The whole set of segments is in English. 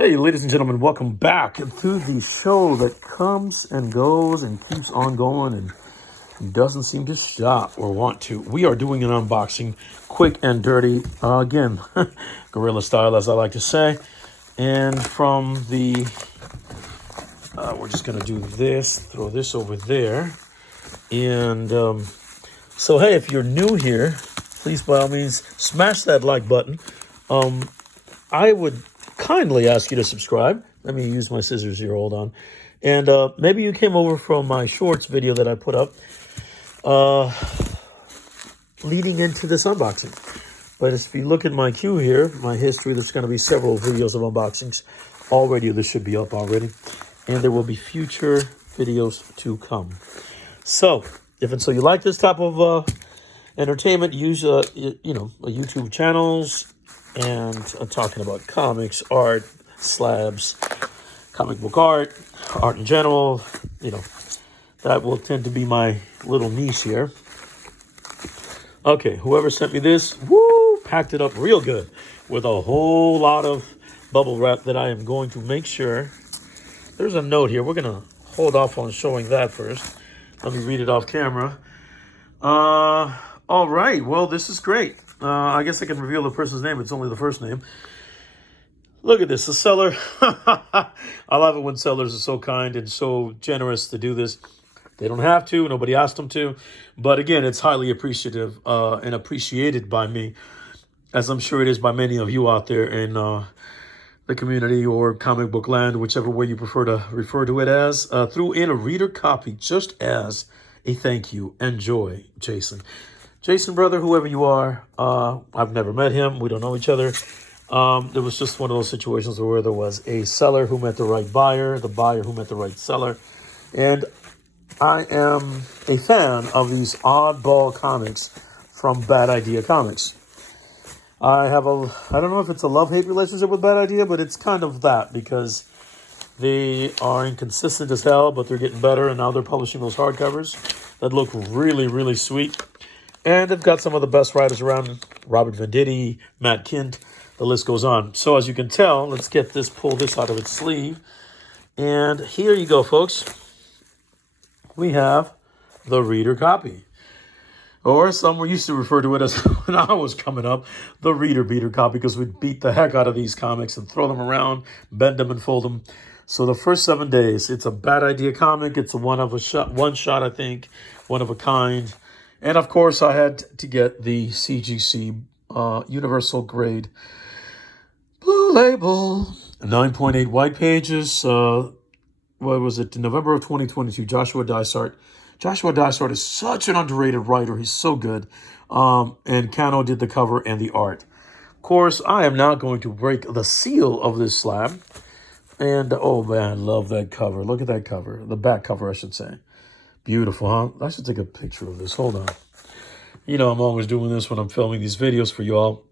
Hey, ladies and gentlemen, welcome back to the show that comes and goes and keeps on going and doesn't seem to stop or want to. We are doing an unboxing, quick and dirty, again, guerrilla style, as I like to say. And from the, we're just going to do this, throw this over there. And so, hey, if you're new here, please, by all means, smash that like button. I would kindly ask you to subscribe. Let me use my scissors here, hold on. And maybe you came over from my shorts video that I put up leading into this unboxing. But if you look at my queue here, my history, there's going to be several videos of unboxings. Already, this should be up already. And there will be future videos to come. So, if and so you like this type of entertainment, use, YouTube channels, and talking about comics, art, slabs, comic book art in general, that will tend to be my little niche here. Okay, whoever sent me this, packed it up real good with a whole lot of bubble wrap that I am going to make sure. There's a note here. We're going to hold off on showing that first. Let me read it off camera. All right, well, this is great. I guess I can reveal the person's name. It's only the first name. Look at this, the seller. I love it when sellers are so kind and so generous to do this. They don't have to. Nobody asked them to. But again, it's highly appreciative and appreciated by me, as I'm sure it is by many of you out there in the community or comic book land, whichever way you prefer to refer to it as. Threw in a reader copy just as a thank you. Enjoy, Jason. Jason, brother, whoever you are, I've never met him. We don't know each other. It was just one of those situations where there was a seller who met the right buyer, the buyer who met the right seller. And I am a fan of these oddball comics from Bad Idea Comics. I don't know if it's a love-hate relationship with Bad Idea, but it's kind of that because they are inconsistent as hell, but they're getting better. And now they're publishing those hardcovers that look really, really sweet. And they've got some of the best writers around, Robert Venditti, Matt Kint, the list goes on. So as you can tell, let's pull this out of its sleeve. And here you go, folks. We have the reader copy. Or some were used to refer to it as, when I was coming up, the reader beater copy, because we'd beat the heck out of these comics and throw them around, bend them and fold them. So the first 7 days, it's a Bad Idea comic. It's a one shot, I think, one of a kind. And, of course, I had to get the CGC Universal Grade Blue Label. 9.8 white pages. What was it? November of 2022. Joshua Dysart. Joshua Dysart is such an underrated writer. He's so good. And Cano did the cover and the art. Of course, I am not going to break the seal of this slab. And, oh, man, I love that cover. Look at that cover. The back cover, I should say. Beautiful, huh? I should take a picture of this. Hold on. I'm always doing this when I'm filming these videos for y'all.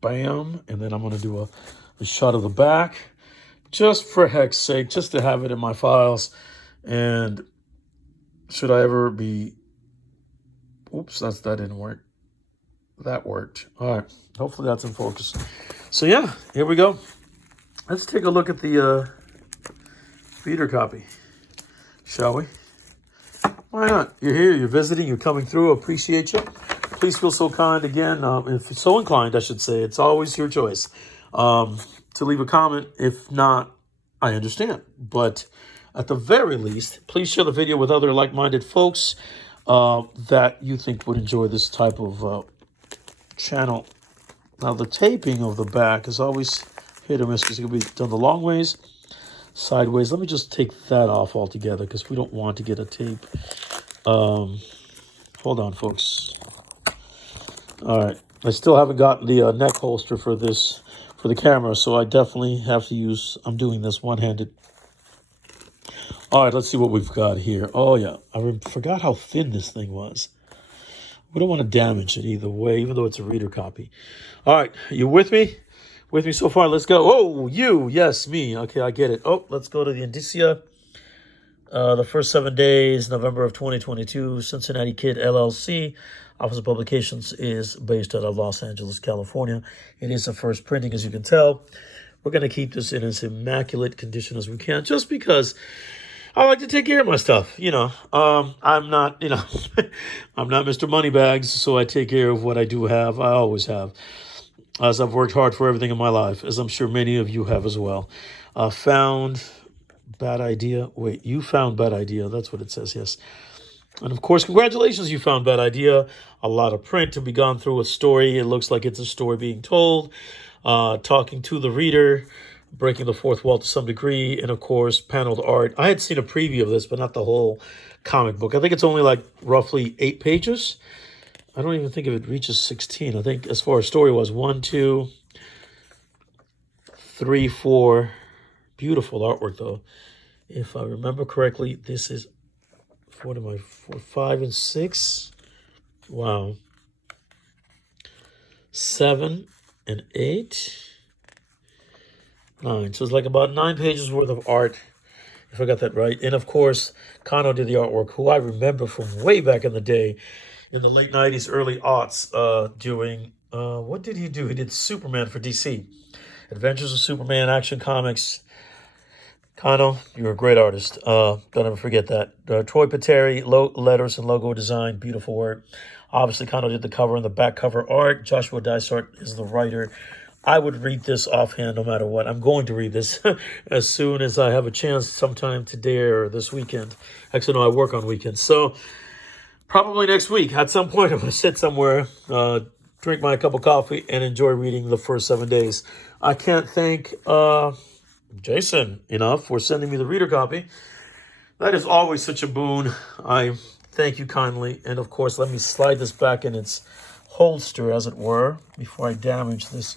Bam. And then I'm going to do a shot of the back. Just for heck's sake, just to have it in my files. And should I ever be... Oops, that didn't work. That worked. All right. Hopefully that's in focus. So, yeah, here we go. Let's take a look at the reader copy, shall we? Why not? You're here, you're visiting, you're coming through. Appreciate you. Please feel so kind again. If you're so inclined, I should say, it's always your choice to leave a comment. If not, I understand. But at the very least, please share the video with other like-minded folks that you think would enjoy this type of channel. Now, the taping of the back is always hit or miss because it can be done the long ways, sideways. Let me just take that off altogether because we don't want to get a tape. Hold on, folks. All right. I still haven't gotten the neck holster for the camera, so I definitely have to use, I'm doing this one-handed. All right, let's see what we've got here. Oh, yeah. I forgot how thin this thing was. We don't want to damage it either way, even though it's a reader copy. All right, you with me? With me so far? Let's go. Oh, you. Yes, me. Okay, I get it. Oh, let's go to the indicia. The first 7 days, November of 2022, Cincinnati Kid, LLC. Office of Publications is based out of Los Angeles, California. It is the first printing, as you can tell. We're going to keep this in as immaculate condition as we can, just because I like to take care of my stuff. I'm not, I'm not Mr. Moneybags, so I take care of what I do have. I always have, as I've worked hard for everything in my life, as I'm sure many of you have as well. Found bad idea. Wait, you found bad idea. That's what it says, yes. And of course, congratulations, you found bad idea. A lot of print to be gone through, a story. It looks like it's a story being told, talking to the reader, breaking the fourth wall to some degree, and of course, paneled art. I had seen a preview of this, but not the whole comic book. I think it's only like roughly 8 pages. I don't even think if it reaches 16. I think as far as story was 1, 2, 3, 4. Beautiful artwork, though. If I remember correctly, this is 4, 5, and 6. Wow. 7 and 8. 9. So it's like about 9 pages worth of art, if I got that right. And of course, Kano did the artwork, who I remember from way back in the day, in the late 90s, early aughts, doing, what did he do? He did Superman for DC. Adventures of Superman, Action Comics. Kano, you're a great artist. Don't ever forget that. Troy Pateri, letters and logo design, beautiful work. Obviously, Kano did the cover and the back cover art. Joshua Dysart is the writer. I would read this offhand no matter what. I'm going to read this as soon as I have a chance sometime today or this weekend. Actually, no, I work on weekends. So probably next week at some point I'm going to sit somewhere, drink my cup of coffee, and enjoy reading the first 7 days. I can't thank Jason enough for sending me the reader copy. That is always such a boon. I thank you kindly. And of course, let me slide this back in its holster, as it were, before I damage this.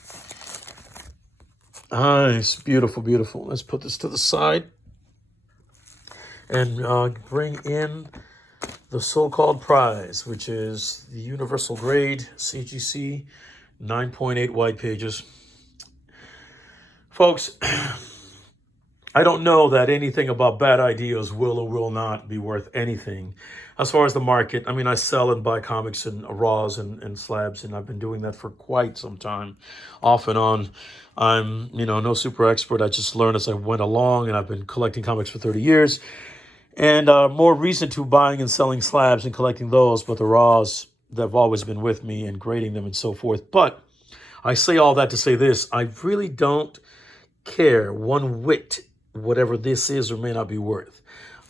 Nice, beautiful, beautiful. Let's put this to the side and bring in the so-called prize, which is the Universal Grade CGC 9.8 white pages. Folks, I don't know that anything about bad ideas will or will not be worth anything. As far as the market, I mean, I sell and buy comics and raws and slabs, and I've been doing that for quite some time, off and on. I'm, no super expert. I just learned as I went along, and I've been collecting comics for 30 years. And more recent to buying and selling slabs and collecting those, but the raws, they've always been with me and grading them and so forth. But I say all that to say this. I really don't care one whit whatever this is or may not be worth.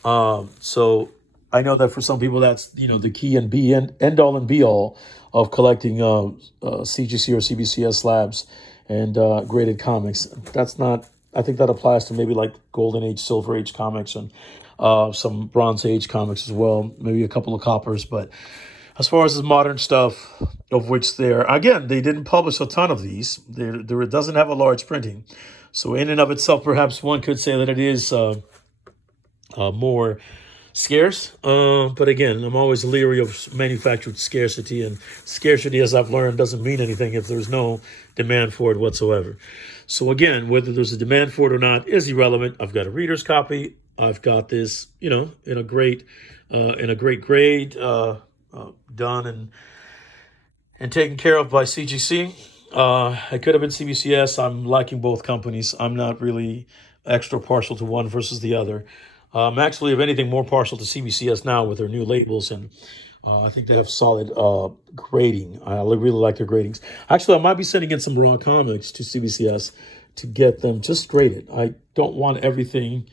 So I know that for some people that's, the key and end all and be all of collecting CGC or CBCS slabs and graded comics. That's not, I think that applies to maybe like Golden Age, Silver Age comics and some Bronze Age comics as well, maybe a couple of coppers. But as far as the modern stuff, of which again, they didn't publish a ton of these. There doesn't have a large printing. So in and of itself, perhaps one could say that it is more scarce. But again, I'm always leery of manufactured scarcity. And scarcity, as I've learned, doesn't mean anything if there's no demand for it whatsoever. So again, whether there's a demand for it or not is irrelevant. I've got a reader's copy. I've got this, in a great grade, done and taken care of by CGC. I could have been CBCS. I'm liking both companies. I'm not really extra partial to one versus the other. I'm actually, if anything, more partial to CBCS now with their new labels, and I think they have solid grading. I really like their gradings. Actually, I might be sending in some raw comics to CBCS to get them just graded. I don't want everything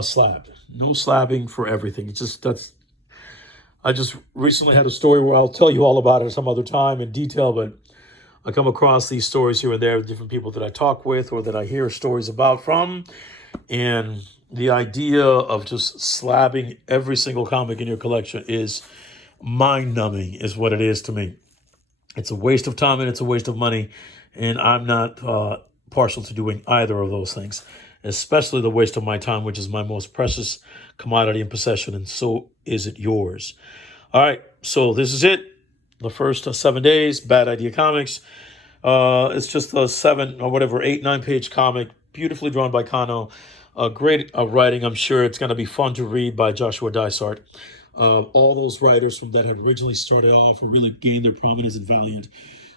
slabbed. No slabbing for everything. I just recently had a story where I'll tell you all about it some other time in detail, but I come across these stories here and there with different people that I talk with or that I hear stories about from. And the idea of just slabbing every single comic in your collection is mind-numbing, is what it is to me. It's a waste of time and it's a waste of money. And I'm not partial to doing either of those things, especially the waste of my time, which is my most precious commodity and possession. And so is it yours. All right, so this is it. The first 7 days, Bad Idea Comics. It's just a 8, 9 page comic, beautifully drawn by Kano. Great writing. I'm sure it's going to be fun to read by Joshua Dysart. All those writers from that had originally started off or really gained their prominence in Valiant.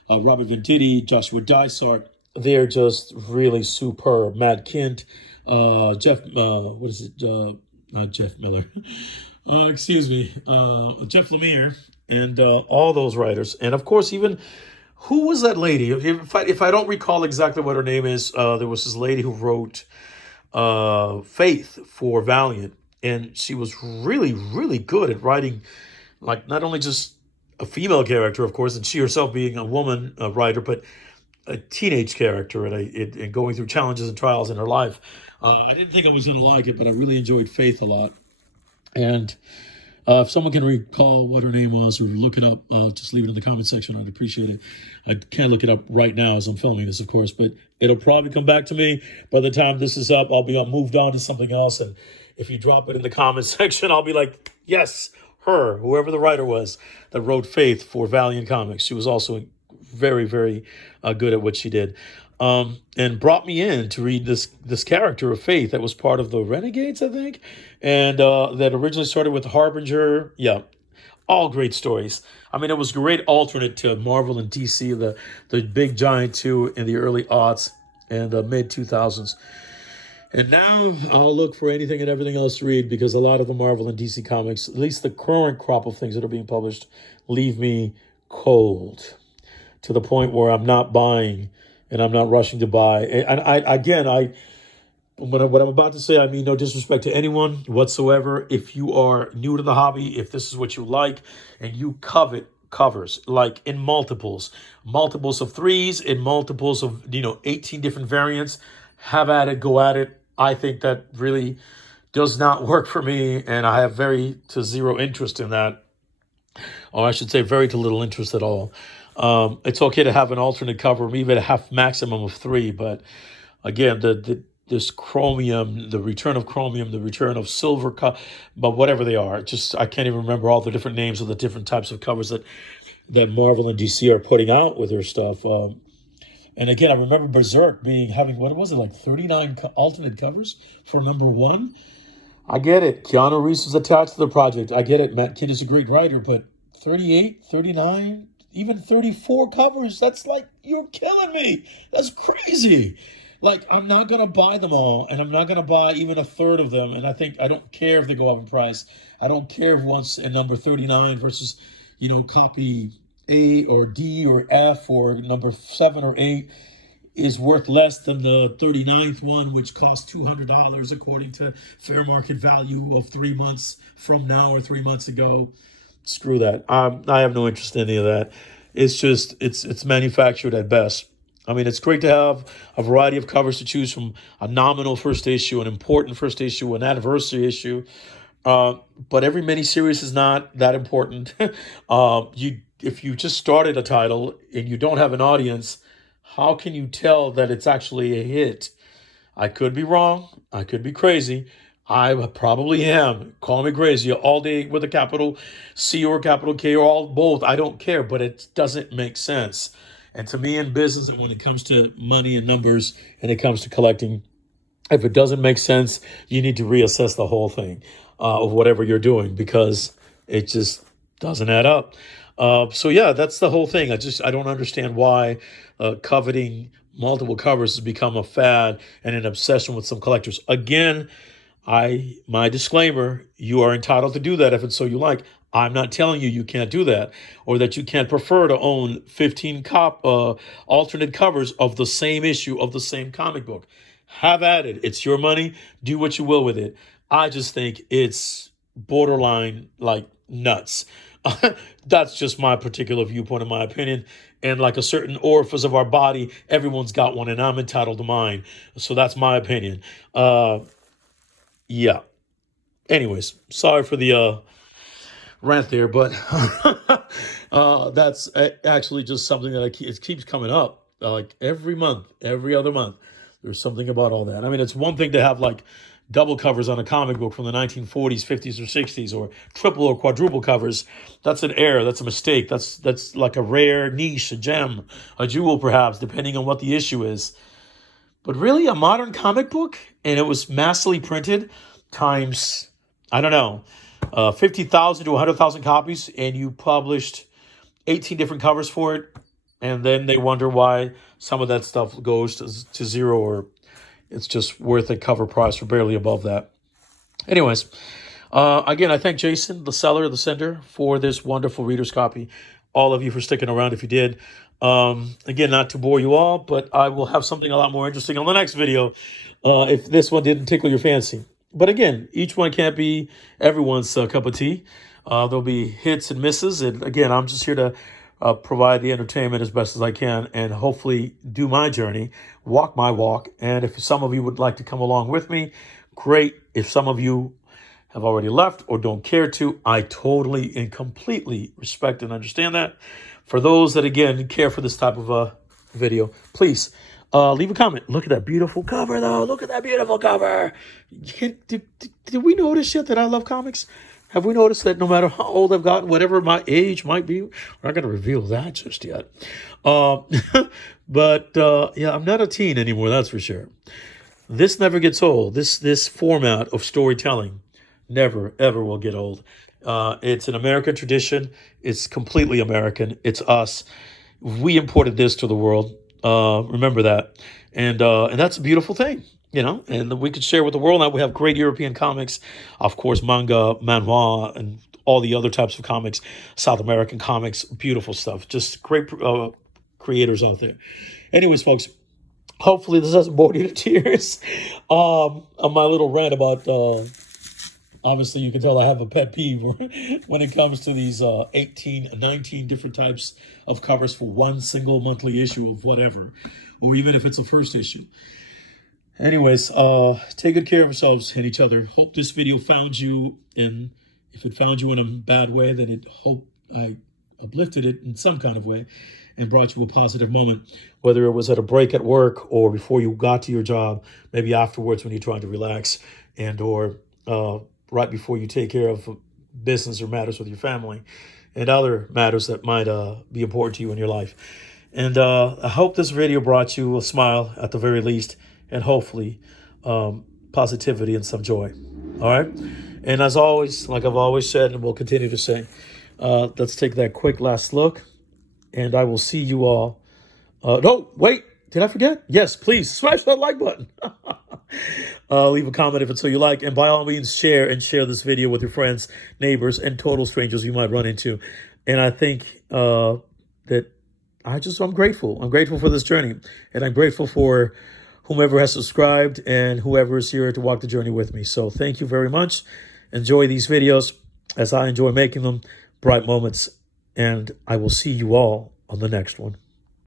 Robert Venditti, Joshua Dysart, they're just really superb. Matt Kent, Jeff, what is it? Not Jeff Miller. Excuse me, Jeff Lemire, and all those writers, and of course even who was that lady? If I don't recall exactly what her name is, there was this lady who wrote Faith for Valiant, and she was really really good at writing, like not only just a female character, of course, and she herself being a woman writer, but a teenage character and going through challenges and trials in her life. I didn't think I was going to like it, but I really enjoyed Faith a lot. And if someone can recall what her name was or look it up, just leave it in the comment section. I'd appreciate it. I can't look it up right now as I'm filming this, of course, but it'll probably come back to me. By the time this is up, I'll be moved on to something else. And if you drop it in the comment section, I'll be like, yes, her, whoever the writer was that wrote Faith for Valiant Comics. She was also very, very good at what she did. And brought me in to read this character of Faith that was part of the Renegades, I think, and that originally started with Harbinger. Yeah, all great stories. I mean, it was a great alternate to Marvel and DC, the big giant two in the early aughts and the mid 2000s. And now I'll look for anything and everything else to read because a lot of the Marvel and DC comics, at least the current crop of things that are being published, leave me cold to the point where I'm not buying and I'm not rushing to buy. And what I'm about to say, I mean no disrespect to anyone whatsoever. If you are new to the hobby, if this is what you like, and you covet covers, like in multiples of threes, in multiples of 18 different variants, have at it, go at it. I think that really does not work for me, and I have very to zero interest in that, or I should say very to little interest at all. It's okay to have an alternate cover, even a half maximum of three, but again, this chromium, the return of chromium, the return of silver, but whatever they are, just I can't even remember all the different names of the different types of covers that Marvel and DC are putting out with their stuff. And again, I remember Berserk having what was it, like 39 alternate covers for #1. I get it. Keanu Reeves was attached to the project. I get it. Matt Kidd is a great writer, but 38, 39, even 34 covers, that's like, you're killing me. That's crazy. Like, I'm not going to buy them all, and I'm not going to buy even a third of them. And I don't care if they go up in price. I don't care if once a number 39 versus, copy A or D or F or number 7 or 8 is worth less than the 39th one, which costs $200 according to fair market value of 3 months from now or 3 months ago. Screw that. I have no interest in any of that. It's just, it's manufactured at best. I mean, it's great to have a variety of covers to choose from, a nominal first issue, an important first issue, an anniversary issue. But every miniseries is not that important. If you just started a title and you don't have an audience, how can you tell that it's actually a hit? I could be wrong. I could be crazy. I probably am. Call me crazy all day with a capital C or a capital K or all both. I don't care, but it doesn't make sense. And to me in business, and when it comes to money and numbers and it comes to collecting, if it doesn't make sense, you need to reassess the whole thing of whatever you're doing because it just doesn't add up. So yeah, that's the whole thing. I don't understand why coveting multiple covers has become a fad and an obsession with some collectors. Again, my disclaimer, you are entitled to do that if it's so you like. I'm not telling you can't do that or that you can't prefer to own 15 alternate covers of the same issue of the same comic book. Have at it. It's your money. Do what you will with it. I just think it's borderline like nuts. That's just my particular viewpoint, in my opinion. And like a certain orifice of our body, everyone's got one, and I'm entitled to mine. So that's my opinion. Yeah. Anyways, sorry for the rant there, but that's actually just something that it keeps coming up. Like every month, every other month, there's something about all that. I mean, it's one thing to have like double covers on a comic book from the 1940s, 50s, or 60s, or triple or quadruple covers. That's an error. That's a mistake. That's like a rare niche, a gem, a jewel, perhaps, depending on what the issue is. But really, a modern comic book, and it was massively printed times, I don't know, 50,000 to 100,000 copies, and you published 18 different covers for it, and then they wonder why some of that stuff goes to zero, or it's just worth a cover price or barely above that. Anyways, again, I thank Jason, the seller, the sender, for this wonderful reader's copy. All of you for sticking around if you did. Again, not to bore you all, but I will have something a lot more interesting on the next video if this one didn't tickle your fancy. But again, each one can't be everyone's cup of tea. There'll be hits and misses. And again, I'm just here to provide the entertainment as best as I can and hopefully do my journey, walk my walk. And if some of you would like to come along with me, great. If some of you have already left or don't care to, I totally and completely respect and understand that. For those that, again, care for this type of a video, please leave a comment. Look at that beautiful cover, though. Look at that beautiful cover. Did we notice yet that I love comics? Have we noticed that no matter how old I've gotten, whatever my age might be, we're not going to reveal that just yet. But yeah, I'm not a teen anymore, that's for sure. This never gets old. This format of storytelling never, ever will get old. It's an American tradition. It's completely American. It's us. We imported this to the world. Remember that. And that's a beautiful thing, you know, and we could share with the world. Now we have great European comics, of course, manga, manhwa, and all the other types of comics, South American comics, beautiful stuff. Just great creators out there. Anyways, folks, hopefully this doesn't bore you to tears. On my little rant about, obviously you can tell I have a pet peeve when it comes to these 18, 19 different types of covers for one single monthly issue of whatever, or even if it's a first issue. Anyways, take good care of yourselves and each other. Hope this video found you in, if it found you in a bad way, then hope I uplifted it in some kind of way and brought you a positive moment, whether it was at a break at work or before you got to your job, maybe afterwards when you're trying to relax, and or right before you take care of business or matters with your family and other matters that might be important to you in your life. And I hope this video brought you a smile at the very least, and hopefully positivity and some joy. All right. And as always, like I've always said and will continue to say, let's take that quick last look, and I will see you all. No, wait, did I forget? Yes, please smash that like button. Leave a comment if it's so you like, and by all means share this video with your friends, neighbors, and total strangers you might run into. And I think that I'm grateful. I'm grateful for this journey, and I'm grateful for whomever has subscribed and whoever is here to walk the journey with me. So thank you very much. Enjoy these videos as I enjoy making them. Bright moments, and I will see you all on the next one.